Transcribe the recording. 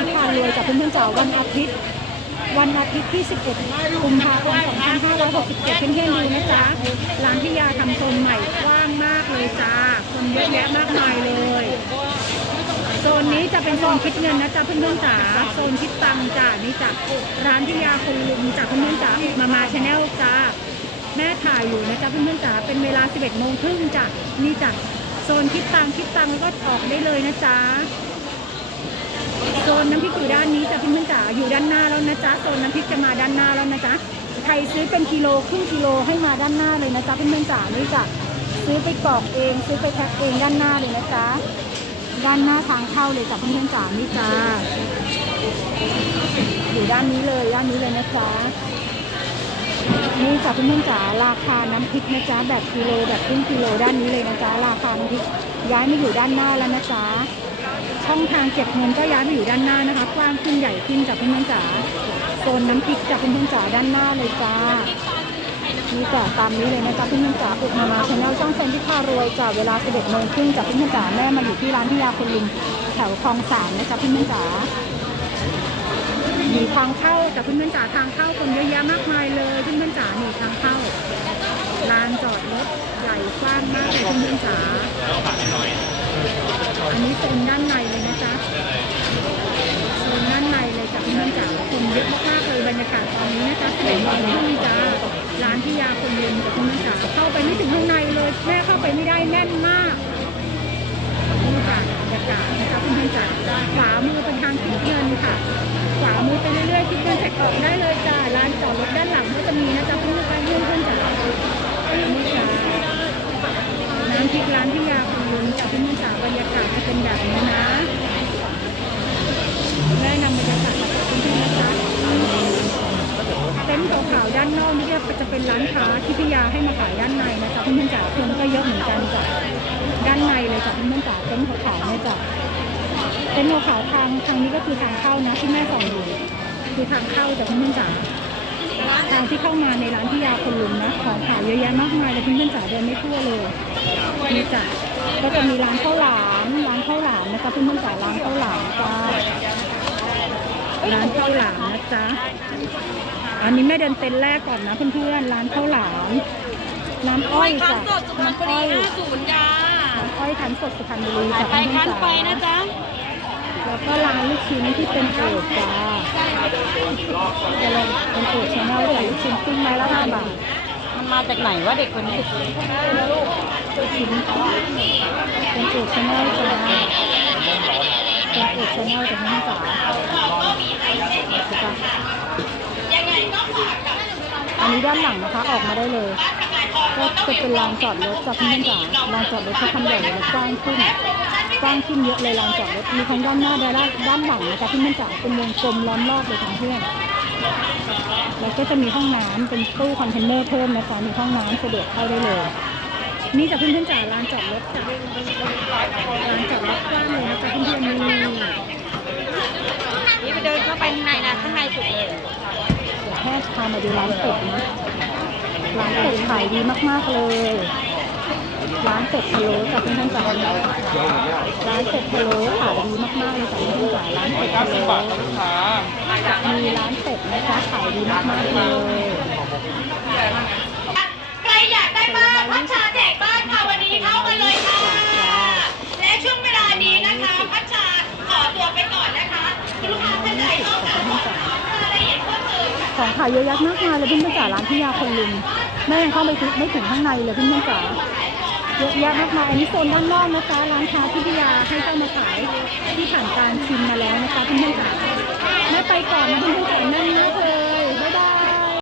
นิพานรวยจากเพื่อนๆจ๋าวันอาทิตย์ วันอาทิตย์ที่ 11กุมภาพันธ์2567เพื่อนๆดูนะจ๊ะร้านที่ยาทำโซนใหม่กว้างมากเลยจ้าคนเยอะแยะมากมายเลยโซนนี้จะเป็นโซนคิดเงินนะจ๊ะเพื่อนๆจ๋าโซนคิดตังจ้านี่จ้ะร้านที่ยาคนลุมจากเพื่อนๆจ๋ามามาชาแนลจ้าแม่ถ่ายอยู่นะจ๊ะเพื่อนๆจ๋าเป็นเวลา 11โมงครึ่งจ้ะนี่จ้ะโซนคิดตังคิดตังแล้วก็ออกได้เลยนะจ๊ะ โซนน้ำพริกอยู่ด้านนี้จ้ะเพื่อนจ๋าอยู่ด้านหน้าแล้วนะจ๊ะโซนน้ำพริกจะมาด้านหน้าแล้วนะจ๊ะใครซื้อเป็นกิโลครึ่งกิโลให้มาด้านหน้าเลยนะจ๊ะเพื่อนๆจ๋านี่จ้ะซื้อไปกรอกเองซื้อไปแพ็คเองด้านหน้าเลยนะจ๊ะด้านหน้าทางเข้าเลยจ้ะเพื่อนๆจ๋านี่จ้าอยู่ด้านนี้เลยด้านนี้เลยนะจ๊ะนี่จ้ะเพื่อนๆจ๋าราคาน้ำพริกนะจ๊ะแบบกิโลแบบครึ่งกิโลด้านนี้เลยนะจ๊ะราคาน้ำพริกย้ายมาอยู่ด้านหน้าแล้วนะจ๊ะ ช่องทางเก็บเงินก็ย้ายมาอยู่ด้านหน้านะคะกว้างขึ้นใหญ่ขึ้นจากเพื่อนๆจ๋าโซนน้ำพริกจากเพื่อนๆจ๋าด้านหน้าเลยจ้านี่จ้ะตามนี้เลยนะจ๊ะเพื่อนๆจ๋าอุกมามาชาแนลช่องเซนที่พารวยจ้ะเวลา11โมงครึ่งจากเพื่อนๆจ๋าแม่มาอยู่ที่ร้านพิยาคนลุงแถวคลองสามนะจ๊ะเพื่อนๆจ๋ามีทางเข้าจากเพื่อนๆจ๋าทางเข้าคนเยอะแยะมากมายเลยเพื่อนๆจ๋านี่ทางเข้าลานจอดรถใหญ่กว้างมากเลยเพื่อนๆจ๋า อันนี้โซนด้านในเลยนะจ๊ะโซนด้านในเลยจ้ะพี่น้องจ๋าคนเยอะมากๆเลยบรรยากาศตอนนี้นะคะสวยงามมากจ้าร้านที่ยาคนเย็นจ้ะพี่น้องจ๋าเข้าไปไม่ถึงข้างในเลย แม่เข้าไปไม่ได้แน่นมากนี่จ้ะบรรยากาศนะคะพี่น้องจ๋าขวามือเป็นทางคิดเงินค่ะขวามือไปเรื่อยๆคิดเงินแท็กออกได้เลยจ้าร้านจอดรถด้านหลังก็จะมีนะจ๊ะเพื่อนๆเพื่อนๆจ๋านี่จ้าน้ำพริกร้านพี่ยาคุณ ลุงจากพี่มุ่งจากบรรยากาศจะเป็นแบบนี้นะแม่นำบรรยากาศมาฝากคุณพี่นะคะเต็นท์ขาวๆด้านนอกนี่ก็จะเป็นร้านค้าที่พี่ยาให้มาขายด้านในนะจ๊ะพี่มุ่งจากคนก็เยอะเหมือนกันจ้ะด้านในเลยจ้ะพี่มุ่งจากเต็นท์ขาวๆเนี่ยจ้ะเต็นท์ขาวๆทางทางนี้ก็คือทางเข้านะที่แม่สองอยู่คือทางเข้าจากพี่มุ่งจากทางที่เข้ามาในร้านพี่ยาคนลุมนะของขายเยอะแยะมากมายเลยพื่อนจ๋าเดินไม่ทั่วเลยนี่จ้ะ ก็จะมีร้านข้าวหลามร้านข้าวหลามนะคะเพื่อนๆจ๋าร้านข้าวหลามจ้าร้านข้าวหลามนะจ๊ะอันนี้แม่เดินเต็นแรกก่อนนะเพื่อนๆร้านข้าวหลามน้ำอ้อยจ้ะสดสุพรรณบุน้ำอ้รีอย50จ้าน้ำอ้อยคันสดสุพรรณบุรีจ้ะไปเพื่อนคันไปจ๋านะจ๊ะแล้วก็ร้านลูกชิ้นที่เป็นเอกจ้าเป็นเอกชาแนลจ้ะลูกชิ้นปิ้งไม้ละห้าบาท มาจากไหนวะเด็กคนนี้ชิ้นเป็นเอกชาแนลจ้าเป็นเอกชาแนลจากน้องจ๋าอันนี้ด้านหลังนะคะออกมาได้เลย ก็จะเป็นลานจอดรถจากพี่น้องจ๋าลานจอดรถเขาทำใหญ่เลยกว้างขึ้นกว้างขึ้นเยอะเลยลานจอดรถมีทั้งด้านหน้าและด้านด้านหลังนะคะพี่น้องจ๋าเป็นวงกลมล้อมรอบเลยทั้งเพื่อน แล้วก็จะมีห้องน้ำเป็นตู้คอนเทนเนอร์เพิ่มนะคะมีห้องน้ำสะดวกเข้าได้เลย นี่จะเพื่อนๆจ๋าลานจอดรถจ้ะลานจอดรถกว้างเลยนะจ๊ะเพื่อนๆนี่นี่ไปเดินเข้าไปข้างในนะข้างในสุดเลยเดี๋ยวแค่พามาดูร้านเป็ดนะร้านเป็ดขายดีมากๆเลยร้านเป็ดพะโล้จ้ะเพื่อนๆจ๋าร้านเป็ดพะโล้ขายดีมากๆเลยจ้ะเพื่อนๆจ๋าร้านเป็ดพะโล้มีร้านเป็ดนะ คะขายดีมากๆเลยใครอยากได้บ้านพัชชาแจกบ้านค่ะวันนี้เข้ามาเลยค่ะ และช่วงเวลานี้นะคะพัชชาขอตัวไปก่อนนะคะลูกค้าท่านใดต้องการสอบถามรายละเอียดเพิ่มเติมของขายเยอะแยะมากมายเลยเพื่อนๆจ๋าร้านที่ยาคนลุงแม่ยังเข้าไปถึงไม่ถึงข้างในเลยเพื่อนๆจ๋าเยอะแยะมากมายอันนี้โซนด้านนอกนะคะร้านค้าที่พิยาให้เข้ามาขายที่ผ่านการชิมมาแล้วนะคะเพื่อนๆจ๋าแม่ ไปก่อนนะเพื่อนๆจ๋าแน่นมากเลย